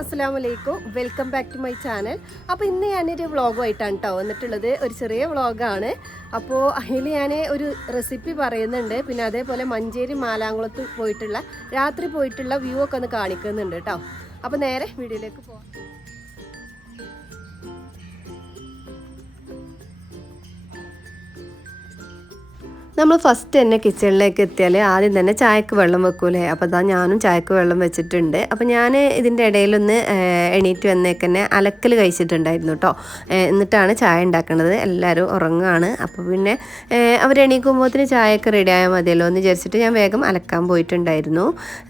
അസ്സലാമലൈക്കും, welcome back to my channel. അപ്പോൾ ഇന്ന് ഞാനൊരു വ്ളോഗുമായിട്ടാണ് കേട്ടോ വന്നിട്ടുള്ളത്. ഒരു ചെറിയ വ്ളോഗാണ്. അപ്പോൾ അതിൽ ഞാൻ ഒരു റെസിപ്പി പറയുന്നുണ്ട്. പിന്നെ അതേപോലെ മഞ്ചേരി മാലാങ്കുളത്ത് പോയിട്ടുള്ള രാത്രി പോയിട്ടുള്ള വ്യൂ ഒക്കെ ഒന്ന് കാണിക്കുന്നുണ്ട് കേട്ടോ. അപ്പോൾ നേരെ വീഡിയോയിലേക്ക് പോകാം. നമ്മൾ ഫസ്റ്റ് തന്നെ കിച്ചണിലേക്ക് എത്തിയാൽ ആദ്യം തന്നെ ചായക്ക് വെള്ളം വെക്കൂലേ. അപ്പോൾ അതാ ഞാനും ചായക്ക് വെള്ളം വെച്ചിട്ടുണ്ട്. അപ്പോൾ ഞാൻ ഇതിൻ്റെ ഇടയിലൊന്ന് എണീറ്റ് വന്നേക്ക് തന്നെ അലക്കൽ കഴിച്ചിട്ടുണ്ടായിരുന്നു കേട്ടോ. എന്നിട്ടാണ് ചായ ഉണ്ടാക്കുന്നത്. എല്ലാവരും ഉറങ്ങുകയാണ്. അപ്പോൾ പിന്നെ അവരെണീക്കുമ്പോഴത്തേന് ചായയൊക്കെ റെഡി ആയാൽ മതിയല്ലോ എന്ന് വിചാരിച്ചിട്ട് ഞാൻ വേഗം അലക്കാൻ പോയിട്ടുണ്ടായിരുന്നു.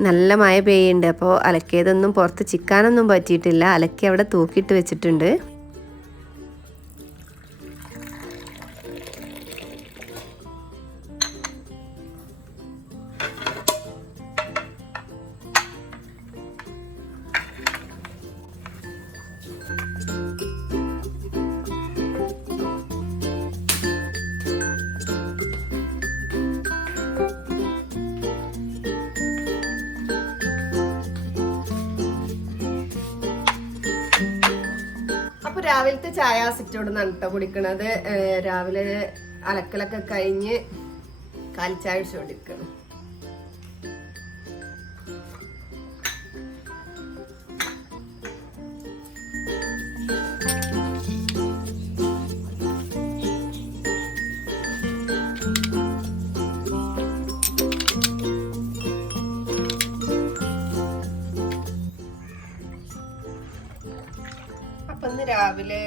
നല്ല മഴ പെയ്യുന്നുണ്ട്. അപ്പോൾ അലക്കിയതൊന്നും പുറത്ത് ചിക്കാനൊന്നും പറ്റിയിട്ടില്ല. അലക്കി അവിടെ തൂക്കിയിട്ട് വെച്ചിട്ടുണ്ട്. അപ്പോൾ രാവിലത്തെ ചായ സിറ്റോട് നട്ടോ കുടിക്കണത്. രാവിലെ അലക്കലൊക്കെ കഴിഞ്ഞ് കാലിച്ചായ അടിച്ചുകൊണ്ടിരിക്കണം. അപ്പം ഇന്ന് രാവിലെ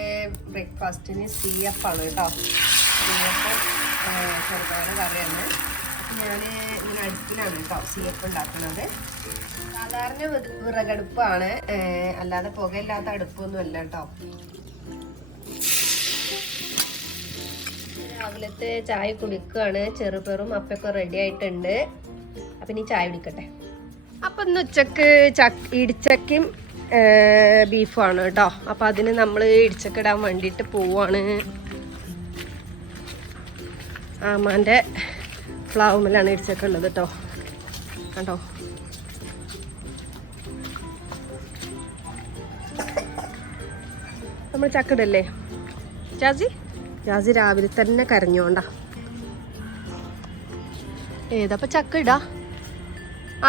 ബ്രേക്ക്ഫാസ്റ്റിന് സീയപ്പാണ് കേട്ടോ. സീയപ്പം ചെറുപയർ കറിയാണ്. അപ്പം ഞാൻ ഇങ്ങനെ അടുപ്പിലാണ് കേട്ടോ സീയപ്പ് ഉണ്ടാക്കുന്നത്. സാധാരണ വിറകടുപ്പാണ്, അല്ലാതെ പുകയില്ലാത്ത അടുപ്പൊന്നും അല്ല കേട്ടോ. രാവിലത്തെ ചായ കുടിക്കുകയാണ്. ചെറുപയറും അപ്പൊക്കെ റെഡി ആയിട്ടുണ്ട്. അപ്പം ഇനി ചായ കുടിക്കട്ടെ. അപ്പം ഇന്ന് ഉച്ചക്ക് ഇടിച്ചക്കയും ബീഫാണ് കേട്ടോ. അപ്പം അതിന് നമ്മൾ ഇടിച്ചക്ക ഇടാൻ വേണ്ടിയിട്ട് പോവാണ്. ആമാൻ്റെ പ്ലാവുമ്മലാണ് ഇടിച്ചക്ക ഉള്ളത് കേട്ടോ. കണ്ടോ, നമ്മൾ ചക്ക ഇടല്ലേ. ജാസി രാവിലെ തന്നെ കരഞ്ഞോണ്ടാ. ഏതപ്പം ചക്ക ഇടാ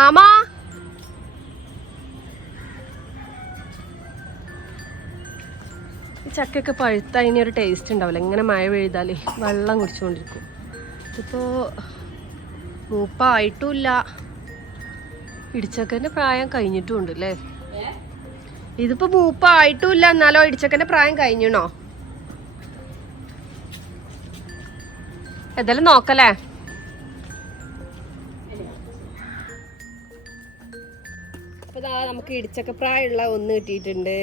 ആമാ. ചക്കയൊക്കെ പഴുത്ത അതിനൊരു ടേസ്റ്റ് ഉണ്ടാവില്ല. ഇങ്ങനെ മഴ പെയ്താൽ വെള്ളം കുടിച്ചുകൊണ്ടിരിക്കും. ഇതിപ്പോൾ മൂപ്പായിട്ടുമില്ല. ഇടിച്ചക്കൻ്റെ പ്രായം കഴിഞ്ഞിട്ടും ഉണ്ട് അല്ലേ. ഇതിപ്പോൾ മൂപ്പായിട്ടുമില്ല, എന്നാലോ ഇടിച്ചക്കൻ്റെ പ്രായം കഴിഞ്ഞണോ. ഏതായാലും നോക്കല്ലേ. അപ്പോൾ ഇതാ നമുക്ക് ഇടിച്ചക്ക പ്രായമുള്ള ഒന്ന് കിട്ടിയിട്ടുണ്ട്.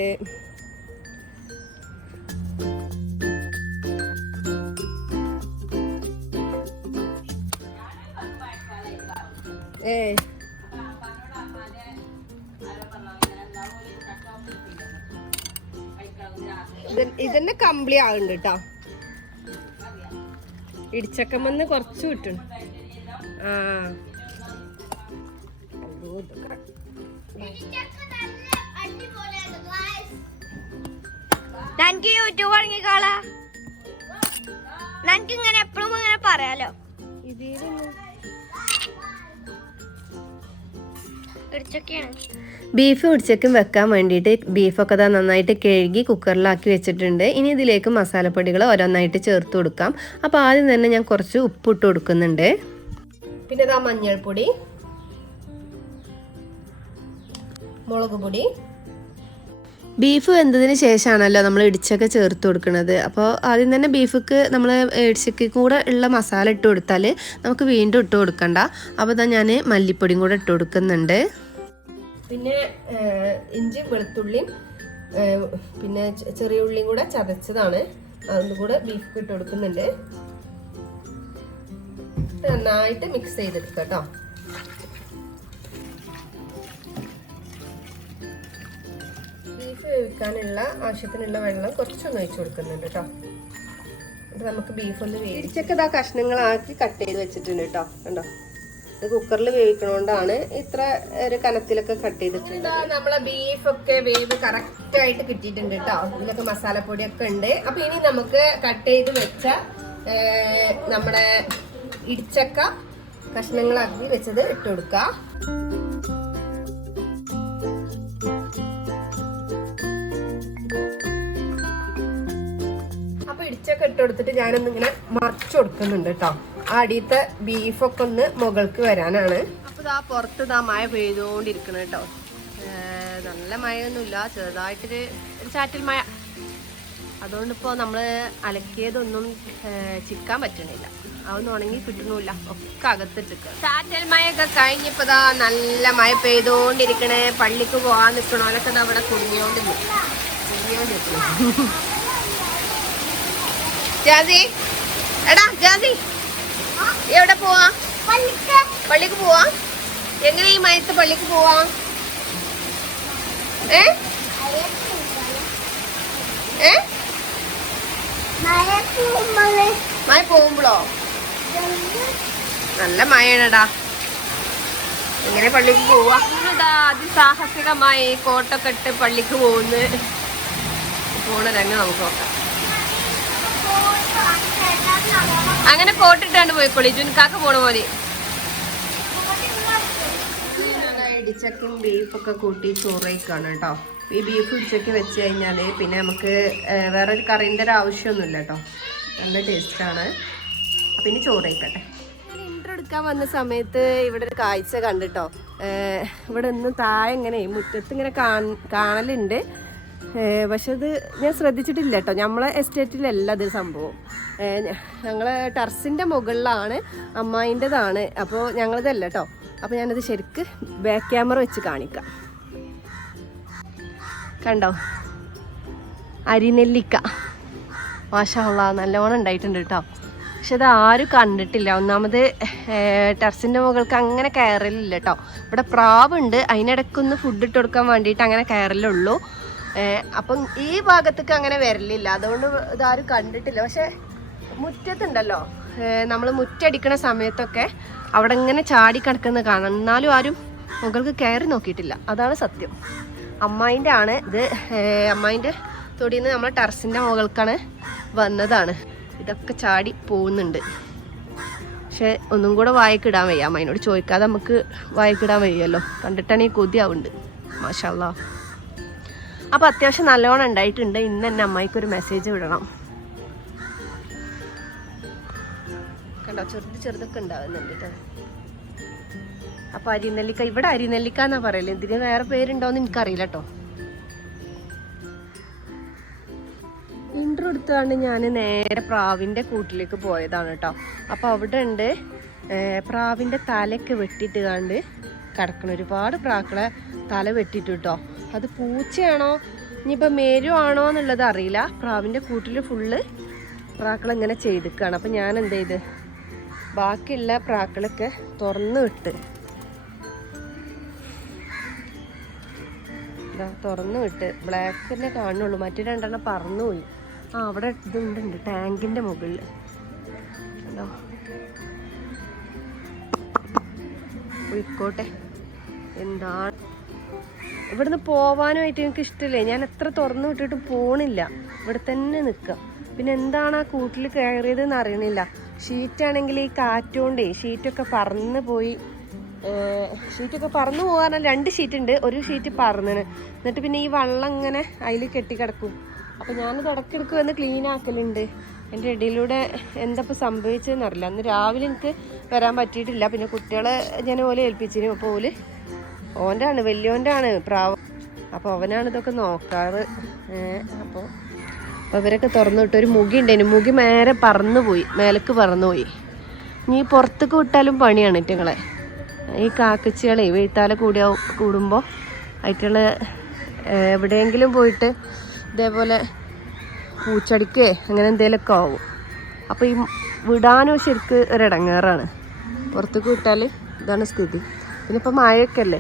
ഇതന്നെ കമ്പിളി ആവുന്നുണ്ട് കേട്ടോ. ഇടിച്ചക്കമെന്ന് കുറച്ച് കിട്ടും. എനിക്ക് യൂട്യൂബ് തുടങ്ങിക്കാളാ. എനിക്ക് ഇങ്ങനെ എപ്പോഴും ഇങ്ങനെ പറയാലോ. ബീഫ് ഇടിച്ചക്കും വെക്കാൻ വേണ്ടിയിട്ട് ബീഫൊക്കെ ഇതാ നന്നായിട്ട് കഴുകി കുക്കറിലാക്കി വെച്ചിട്ടുണ്ട്. ഇനി ഇതിലേക്ക് മസാലപ്പൊടികൾ ഓരോന്നായിട്ട് ചേർത്ത് കൊടുക്കാം. അപ്പോൾ ആദ്യം തന്നെ ഞാൻ കുറച്ച് ഉപ്പിട്ട് കൊടുക്കുന്നുണ്ട്. പിന്നെ ഇതാ മഞ്ഞൾപ്പൊടി, മുളക് പൊടി. ബീഫ് വെന്തതിന് ശേഷമാണല്ലോ നമ്മൾ ഇടിച്ചൊക്കെ ചേർത്ത് കൊടുക്കുന്നത്. അപ്പോൾ ആദ്യം തന്നെ ബീഫിക്ക് നമ്മൾ ഇടിച്ചക്ക് കൂടെ ഉള്ള മസാല ഇട്ട് കൊടുത്താൽ നമുക്ക് വീണ്ടും ഇട്ട് കൊടുക്കണ്ട. അപ്പോൾ ഇതാ ഞാൻ മല്ലിപ്പൊടിയും കൂടെ ഇട്ട് കൊടുക്കുന്നുണ്ട്. പിന്നെ ഇഞ്ചി വെളുത്തുള്ളിയും പിന്നെ ചെറിയ ഉള്ളിയും കൂടെ ചതച്ചതാണ്, അതും കൂടെ ബീഫ് ഇട്ട് കൊടുക്കുന്നുണ്ട്. നന്നായിട്ട് മിക്സ് ചെയ്തെടുക്കാം കേട്ടോ. ബീഫ് വേവിക്കാനുള്ള ആവശ്യത്തിനുള്ള വെള്ളം കുറച്ചൊന്ന് ഒഴിച്ചു കൊടുക്കുന്നുണ്ട് കേട്ടോ. നമുക്ക് ബീഫ് ഒന്ന് വേവിച്ചൊക്കെ ഇതാ കഷ്ണങ്ങളാക്കി കട്ട് ചെയ്ത് വെച്ചിട്ടുണ്ട് കേട്ടോ. കണ്ടോ, ഇത് കുക്കറിൽ വേവിക്കണോണ്ടാണ് ഇത്ര ഒരു കനത്തിലൊക്കെ കട്ട് ചെയ്തിട്ടുണ്ട്. നമ്മളെ ബീഫൊക്കെ വേവ് കറക്റ്റ് ആയിട്ട് കിട്ടിയിട്ടുണ്ട് കേട്ടോ. ഇതിലൊക്കെ മസാലപ്പൊടിയൊക്കെ ഉണ്ട്. അപ്പൊ ഇനി നമുക്ക് കട്ട് ചെയ്ത് വെച്ച നമ്മുടെ ഇടിച്ചക്ക കഷ്ണങ്ങളാക്കി വെച്ചത് ഇട്ട് കൊടുക്കാം. ഇടിച്ചൊക്കെ ഇട്ട് കൊടുത്തിട്ട് ഞാനൊന്നിങ്ങനെ മറിച്ചു കൊടുക്കുന്നുണ്ട് കേട്ടോ. ആ അടിയത്തെ ബീഫൊക്കെ ഒന്ന് മുകൾക്ക് വരാനാണ്. അപ്പൊ ഇതാ പുറത്ത് ഇതാ മഴ പെയ്തുകൊണ്ടിരിക്കണം കേട്ടോ. നല്ല മഴയൊന്നുമില്ല, ചെറുതായിട്ടൊരു ചാറ്റൽ മഴ. അതുകൊണ്ടിപ്പോൾ നമ്മൾ അലക്കിയതൊന്നും ചിക്കാൻ പറ്റണില്ല, അതൊന്നും ഉണങ്ങി കിട്ടണില്ല, ഒക്കെ അകത്തിട്ടിരിക്കുക. ചാറ്റൽ മഴയൊക്കെ കഴിഞ്ഞപ്പോൾ ഇതാ നല്ല മഴ പെയ്തുകൊണ്ടിരിക്കണേ. പള്ളിക്ക് പോകാൻ നിൽക്കണോലൊക്കെ ഇതാ ഇവിടെ കുടുങ്ങിയോണ്ടിരിക്കണം. ജാസി, എടാ ജാസി, എവിടെ പോവാ? പള്ളിക്ക് പോവാ? എങ്ങനെ ഈ മയത്ത് പള്ളിക്ക് പോവാ? മഴ പോകുമ്പോഴോ? നല്ല മഴയാണടാ, എങ്ങനെ പള്ളിക്ക് പോവാ? അതിസാഹസികമായി കോട്ടൊക്കെ ഇട്ട് പള്ളിക്ക് പോണ രംഗം നമുക്ക് നോക്കാം. അങ്ങനെ കോട്ടിട്ടാണ്ട് പോയിക്കോളി, ജുൻകാക്ക് പോണ പോലെ. ഇടിച്ചക്കും ബീഫൊക്കെ കൂട്ടി ചോറേക്കാണ് കേട്ടോ. ഈ ബീഫ് ഇടിച്ചൊക്കെ വെച്ച് കഴിഞ്ഞാൽ പിന്നെ നമുക്ക് വേറൊരു കറിൻ്റെ ഒരു ആവശ്യമൊന്നുമില്ല കേട്ടോ. നല്ല ടേസ്റ്റാണ്. അപ്പം ഇനി ചോറേക്കട്ടെ. ഇൻട്രോ എടുക്കാൻ വന്ന സമയത്ത് ഇവിടെ ഒരു കാഴ്ച കണ്ടിട്ടോ. ഇവിടെ നിന്ന് താഴെ ഇങ്ങനെ മുറ്റത്ത് ഇങ്ങനെ കാണലുണ്ട്. പക്ഷെ അത് ഞാൻ ശ്രദ്ധിച്ചിട്ടില്ല കേട്ടോ. നമ്മളെ എസ്റ്റേറ്റിലല്ല ഇത് സംഭവം. ഞങ്ങളെ ടെറസിൻ്റെ മുകളിലാണ്, അമ്മായിൻ്റെതാണ്. അപ്പോൾ ഞങ്ങളിതല്ല കേട്ടോ. അപ്പോൾ ഞാനത് ശരിക്ക് ബാക്ക് ക്യാമറ വെച്ച് കാണിക്കാം. കണ്ടോ, അരിനെല്ലിക്ക മാഷാ അല്ലാഹ് നല്ലോണം ഉണ്ടായിട്ടുണ്ട് കേട്ടോ. പക്ഷെ അത് ആരും കണ്ടിട്ടില്ല. ഒന്നാമത് ടെറസിൻ്റെ മുകൾക്ക് അങ്ങനെ കയറലില്ല കേട്ടോ. ഇവിടെ പ്രാവുണ്ട്, അതിനിടയ്ക്കൊന്ന് ഫുഡ് ഇട്ട് കൊടുക്കാൻ വേണ്ടിയിട്ട് അങ്ങനെ കയറലുള്ളൂ. അപ്പം ഈ ഭാഗത്തേക്ക് അങ്ങനെ വരലില്ല, അതുകൊണ്ട് ഇതാരും കണ്ടിട്ടില്ല. പക്ഷെ മുറ്റത്തുണ്ടല്ലോ, നമ്മൾ മുറ്റടിക്കണ സമയത്തൊക്കെ അവിടെ ഇങ്ങനെ ചാടി കിടക്കുന്നത് കാണാം. എന്നാലും ആരും മുകൾക്ക് കയറി നോക്കിയിട്ടില്ല, അതാണ് സത്യം. അമ്മായിൻ്റെ ആണ് ഇത്. അമ്മായിൻ്റെ തൊടിയിൽ നിന്ന് നമ്മളെ ടെറസിൻ്റെ മുകൾക്കാണ് വന്നതാണ്. ഇതൊക്കെ ചാടി പോകുന്നുണ്ട്. പക്ഷെ ഒന്നും കൂടെ വായിക്കിടാൻ വയ്യ. അമ്മായിനോട് ചോദിക്കാതെ നമുക്ക് വായിക്കിടാൻ വയ്യല്ലോ. കണ്ടിട്ടാണ് ഈ കൊതിയാവുന്നുണ്ട്. മാഷാ അല്ലാഹ്. അപ്പോൾ അത്യാവശ്യം നല്ലോണം ഉണ്ടായിട്ടുണ്ട്. ഇന്ന് തന്നെ അമ്മായിക്കൊരു മെസ്സേജ് വിടണം. കണ്ടോ, ചെറുതൊക്കെ ഉണ്ടാവുന്നുണ്ട് കേട്ടോ. അപ്പോൾ അരിനെല്ലിക്ക, ഇവിടെ അരിനെല്ലിക്ക എന്നാ പറയല്ലേ. ഇതിന് വേറെ പേരുണ്ടോയെന്ന് എനിക്കറിയില്ല കേട്ടോ. ഇൻട്രോ എടുത്താണ് ഞാൻ നേരെ പ്രാവിൻ്റെ കൂട്ടിലേക്ക് പോയതാണ് കേട്ടോ. അപ്പോൾ അവിടെ ഉണ്ട് പ്രാവിൻ്റെ തലയൊക്കെ വെട്ടിയിട്ട് കണ്ട് കിടക്കണം. ഒരുപാട് പ്രാക്കളെ തല വെട്ടിയിട്ട് കേട്ടോ. അത് പൂച്ചയാണോ ഇനിയിപ്പോൾ മേരുവാണോ എന്നുള്ളത് അറിയില്ല. പ്രാവിൻ്റെ കൂട്ടിൽ ഫുള്ള് പ്രാക്കളിങ്ങനെ ചെയ്തിക്കാണ്. അപ്പം ഞാൻ എന്ത് ചെയ്ത് ബാക്കിയുള്ള പ്രാക്കളൊക്കെ തുറന്ന് വിട്ട് ബ്ലാക്കിനെ കാണുള്ളൂ, മറ്റു രണ്ടെണ്ണം പറന്നുപോയി. അവിടെ ഇതുണ്ട് ടാങ്കിൻ്റെ മുകളിൽ കണ്ടോ. പോയിക്കോട്ടെ, എന്താണ് ഇവിടുന്ന് പോവാനുമായിട്ട് എനിക്ക് ഇഷ്ടമില്ലേ. ഞാൻ എത്ര തുറന്നു വിട്ടിട്ട് പോണില്ല, ഇവിടെ തന്നെ നിൽക്കുക. പിന്നെ എന്താണ് ആ കൂട്ടിൽ കയറിയതെന്ന് അറിയണില്ല. ഷീറ്റാണെങ്കിൽ ഈ കാറ്റുകൊണ്ടേ ഷീറ്റൊക്കെ പറന്ന് പോയി. ഷീറ്റൊക്കെ പറന്നു പോകാൻ 2 ഷീറ്റ് ഉണ്ട്, ഒരു ഷീറ്റ് പറന്നാണ്. എന്നിട്ട് പിന്നെ ഈ വെള്ളം ഇങ്ങനെ അതിൽ കെട്ടിക്കിടക്കും. അപ്പോൾ ഞാനത് ഇടയ്ക്കിടയ്ക്ക് വന്ന് ക്ലീൻ ആക്കലുണ്ട്. എൻ്റെ ഇടയിലൂടെ എന്തപ്പോൾ സംഭവിച്ചതെന്ന് അറിയില്ല. അന്ന് രാവിലെ എനിക്ക് വരാൻ പറ്റിയിട്ടില്ല. പിന്നെ കുട്ടികളെ ഞാൻ ഓലെ ഏൽപ്പിച്ചിരുന്നു. അപ്പോൾ ഓൻ്റെ ആണ്, വലിയോൻ്റെ ആണ് പ്രാവ്. അപ്പോൾ അവനാണ് ഇതൊക്കെ നോക്കാറ്. അപ്പോൾ അവരൊക്കെ തുറന്നു വിട്ട് ഒരു മുഗി ഉണ്ടായിരുന്നു. മുഗി മേലെ പറന്നുപോയി, മേലേക്ക് പറന്നുപോയി. ഇനി പുറത്തേക്ക് വിട്ടാലും പണിയാണ് ഇറ്റങ്ങളെ. ഈ കാക്കച്ചികളെ വെയ്ത്താലെ കൂടുമ്പോൾ ആയിട്ടുള്ള എവിടെയെങ്കിലും പോയിട്ട് ഇതേപോലെ പൂച്ചടിക്കേ അങ്ങനെ എന്തെങ്കിലുമൊക്കെ ആവും. അപ്പോൾ ഈ വിടാനും ശരിക്ക് ഒരിടങ്ങേറാണ്. പുറത്തേക്ക് വിട്ടാൽ ഇതാണ് സ്ഥിതി. പിന്നെ ഇപ്പോൾ മഴയൊക്കെ അല്ലേ,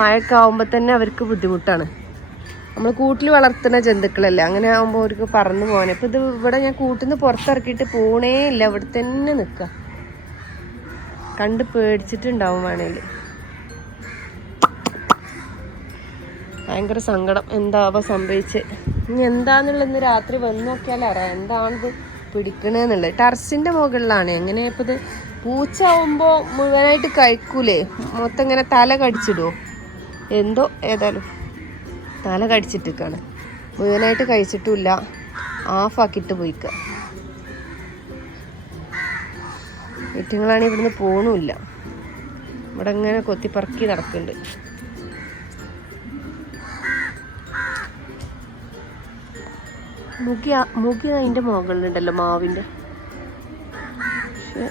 മഴയൊക്കെ ആകുമ്പോൾ തന്നെ അവർക്ക് ബുദ്ധിമുട്ടാണ്. നമ്മൾ കൂട്ടിൽ വളർത്തുന്ന ജന്തുക്കളല്ലേ, അങ്ങനെ ആകുമ്പോൾ അവർക്ക് പറന്നു പോകാൻ. ഇപ്പം ഇത് ഇവിടെ ഞാൻ കൂട്ടിൽ നിന്ന് പുറത്തിറക്കിയിട്ട് പോണേ ഇല്ല, ഇവിടെ തന്നെ നിൽക്കുക. കണ്ട് പേടിച്ചിട്ടുണ്ടാവും വേണേൽ. ഭയങ്കര സങ്കടം, എന്താവാ സംഭവിച്ച്. ഇനി എന്താന്നുള്ളത് ഇന്ന് രാത്രി വന്ന് നോക്കിയാലേ അറിയാം എന്താണിത് പിടിക്കണെന്നുള്ളത്. ടെറസിൻ്റെ മുകളിലാണ്. എങ്ങനെ ഇപ്പം ഇത് പൂച്ച ആവുമ്പോൾ മുഴുവനായിട്ട് കഴിക്കൂലേ, മൊത്തം ഇങ്ങനെ തല കടിച്ചിടുമോ എന്തോ. ഏതായാലും തല കടിച്ചിട്ടിരിക്കുകയാണ്, മുഴുവനായിട്ട് കഴിച്ചിട്ടുമില്ല, ആഫാക്കിയിട്ട് പോയിക്കുക. ഏറ്റങ്ങളാണെങ്കിൽ ഇവിടുന്ന് പോകണമില്ല, ഇവിടെ ഇങ്ങനെ കൊത്തിപ്പറക്കി നടക്കുന്നുണ്ട്. മുഖി അതിൻ്റെ മുകളിലുണ്ടല്ലോ മാവിൻ്റെ, പക്ഷെ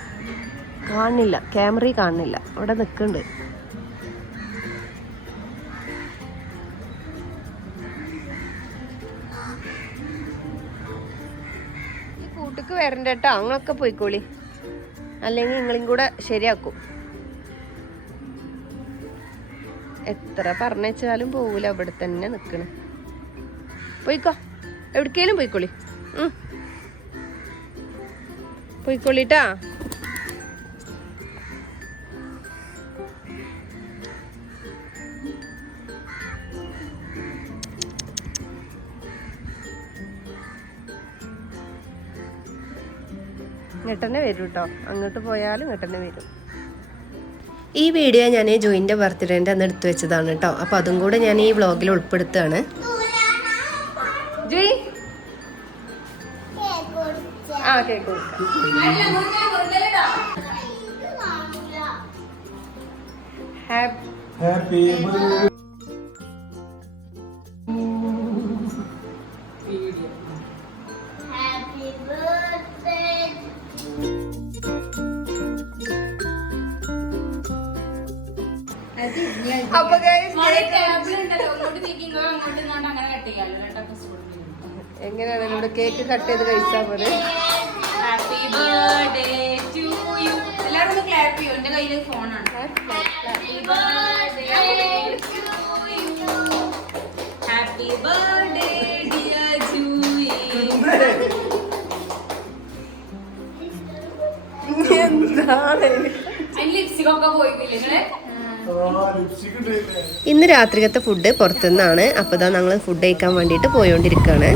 കാണുന്നില്ല, ക്യാമറയിൽ കാണുന്നില്ല, അവിടെ നിൽക്കുന്നുണ്ട്. കൂട്ടിക്ക് വരണ്ട കേട്ടോ, അങ്ങനൊക്കെ പോയിക്കോളി, അല്ലെങ്കിൽ നിങ്ങളും കൂടെ ശരിയാക്കും. എത്ര പറഞ്ഞാലും പോകൂല, അവിടെ തന്നെ നിൽക്കണ്. പോയിക്കോ, എവിടേക്കേലും പോയിക്കോളി, പോയിക്കോളിട്ടാ. ഇങ്ങോട്ടന്നെ വരും കേട്ടോ, അങ്ങോട്ട് പോയാലും ഇങ്ങോട്ടന്നെ വരും. ഈ വീഡിയോ ഞാൻ ജോയിൻ്റെ ബർത്ത്ഡേൻ്റെ അന്ന് എടുത്തു വെച്ചതാണ് കേട്ടോ, അപ്പോൾ അതും കൂടെ ഞാൻ ഈ വ്ളോഗിൽ ഉൾപ്പെടുത്തുകയാണ്. ജോയ് ആ കേക്ക് ഹാപ്പി എങ്ങനെയാണ് ഇവിടെ കേക്ക് കട്ട് ചെയ്ത് കഴിച്ചാൽ പോലെ. Happy birthday to you. എല്ലാവരും ഒന്ന് ക്ലാപ്പ് ചെയ്യൂ, എന്റെ കയ്യിൽ ഫോണാണ്. Happy birthday to you. Happy birthday dear Jui. എന്താണ് ലിപ്സ്റ്റിക് ഒക്കെ പോയിട്ടില്ലേ? ഇന്ന് രാത്രികത്തെ ഫുഡ് പുറത്തുനിന്നാണ്. അപ്പോൾ ഇതാ ഞങ്ങൾ ഫുഡ് കഴിക്കാൻ വേണ്ടിയിട്ട് പോയോണ്ടിരിക്കുകയാണ്.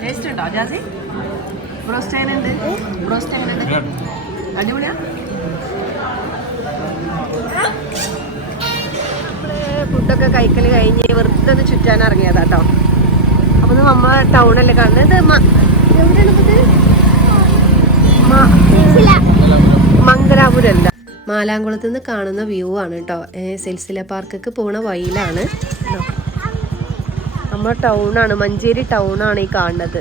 ടേസ്റ്റ് ഉണ്ടോ ജാസി? ബ്രോസ്റ്റ് എങ്ങനെയുണ്ട്? ബ്രോസ്റ്റ് എങ്ങനെയുണ്ട്? അടിപൊളിയാ. ഫുഡൊക്കെ കഴിക്കൽ കഴിഞ്ഞ് വെറുതെ ഒന്ന് ചുറ്റാൻ ഇറങ്ങിയതാ കേട്ടോ. അപ്പൊ നമ്മ ടൗണല്ലേ കാണുന്നത്. മംഗലാപുരല്ല, മാലാംകുളത്ത് നിന്ന് കാണുന്ന വ്യൂ ആണ് കേട്ടോ. സിൽസില പാർക്കൊക്കെ പോണ വഴിയിലാണ്. നമ്മുടെ ടൗണാണ്, മഞ്ചേരി ടൗണാണ് ഈ കാണുന്നത്.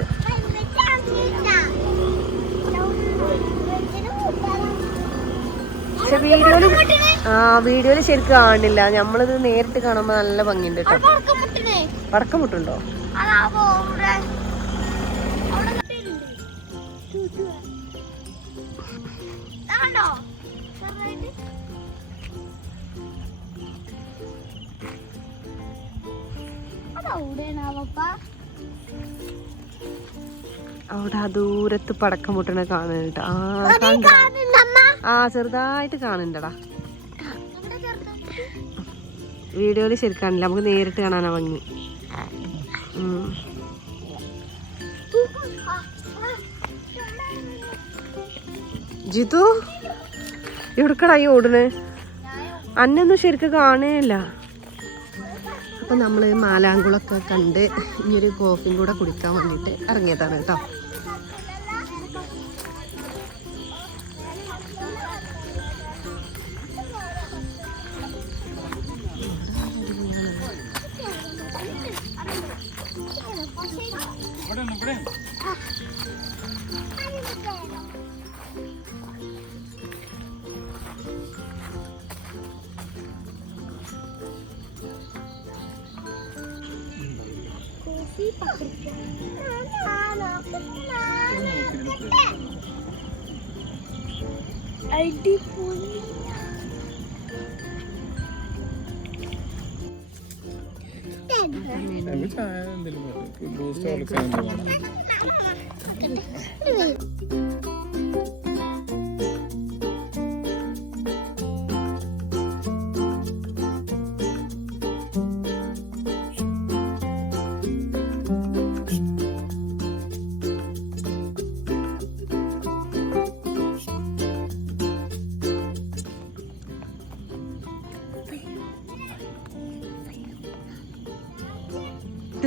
പക്ഷെ വീഡിയോയില് ശരിക്കും കാണില്ല, നമ്മളിത് നേരിട്ട് കാണുമ്പോ നല്ല ഭംഗിയുണ്ട് കേട്ടോ. പടക്കം മുട്ടുണ്ടോ? അവിടെ ദൂരത്ത് പടക്കം മുട്ടണ കാണുന്നുണ്ട്. ആ ചെറുതായിട്ട് കാണുന്നുണ്ടടാ. വീഡിയോയില് ശരിക്കാണില്ല, നമുക്ക് നേരിട്ട് കാണാനാ ഭംഗി. ജിതു എവിടക്കടായി ഓടുന്നേ? അന്നൊന്നും ശരിക്കും കാണേയില്ല. അപ്പൊ നമ്മള് മാലാങ്കുളൊക്കെ കണ്ട് ഇനിയൊരു കോഫിയും കൂടെ കുടിക്കാൻ വേണ്ടിട്ട് ഇറങ്ങിയതാണ് കേട്ടോ.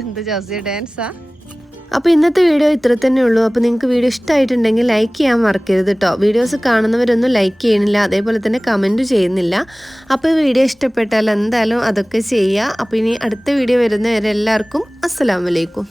എന്താ ജോസിയ ഡാൻസാ? അപ്പോൾ ഇന്നത്തെ വീഡിയോ ഇത്ര തന്നെ ഉള്ളൂ. അപ്പോൾ നിങ്ങൾക്ക് വീഡിയോ ഇഷ്ടമായിട്ടുണ്ടെങ്കിൽ ലൈക്ക് ചെയ്യാൻ മറക്കരുത് കേട്ടോ. വീഡിയോസ് കാണുന്നവരൊന്നും ലൈക്ക് ചെയ്യണില്ല, അതേപോലെ തന്നെ കമൻറ്റ് ചെയ്യുന്നില്ല. അപ്പോൾ വീഡിയോ ഇഷ്ടപ്പെട്ടാൽ എന്തായാലും അതൊക്കെ ചെയ്യുക. അപ്പോൾ ഇനി അടുത്ത വീഡിയോ വരുന്നവരെ എല്ലാവർക്കും അസ്സലാമു അലൈക്കും.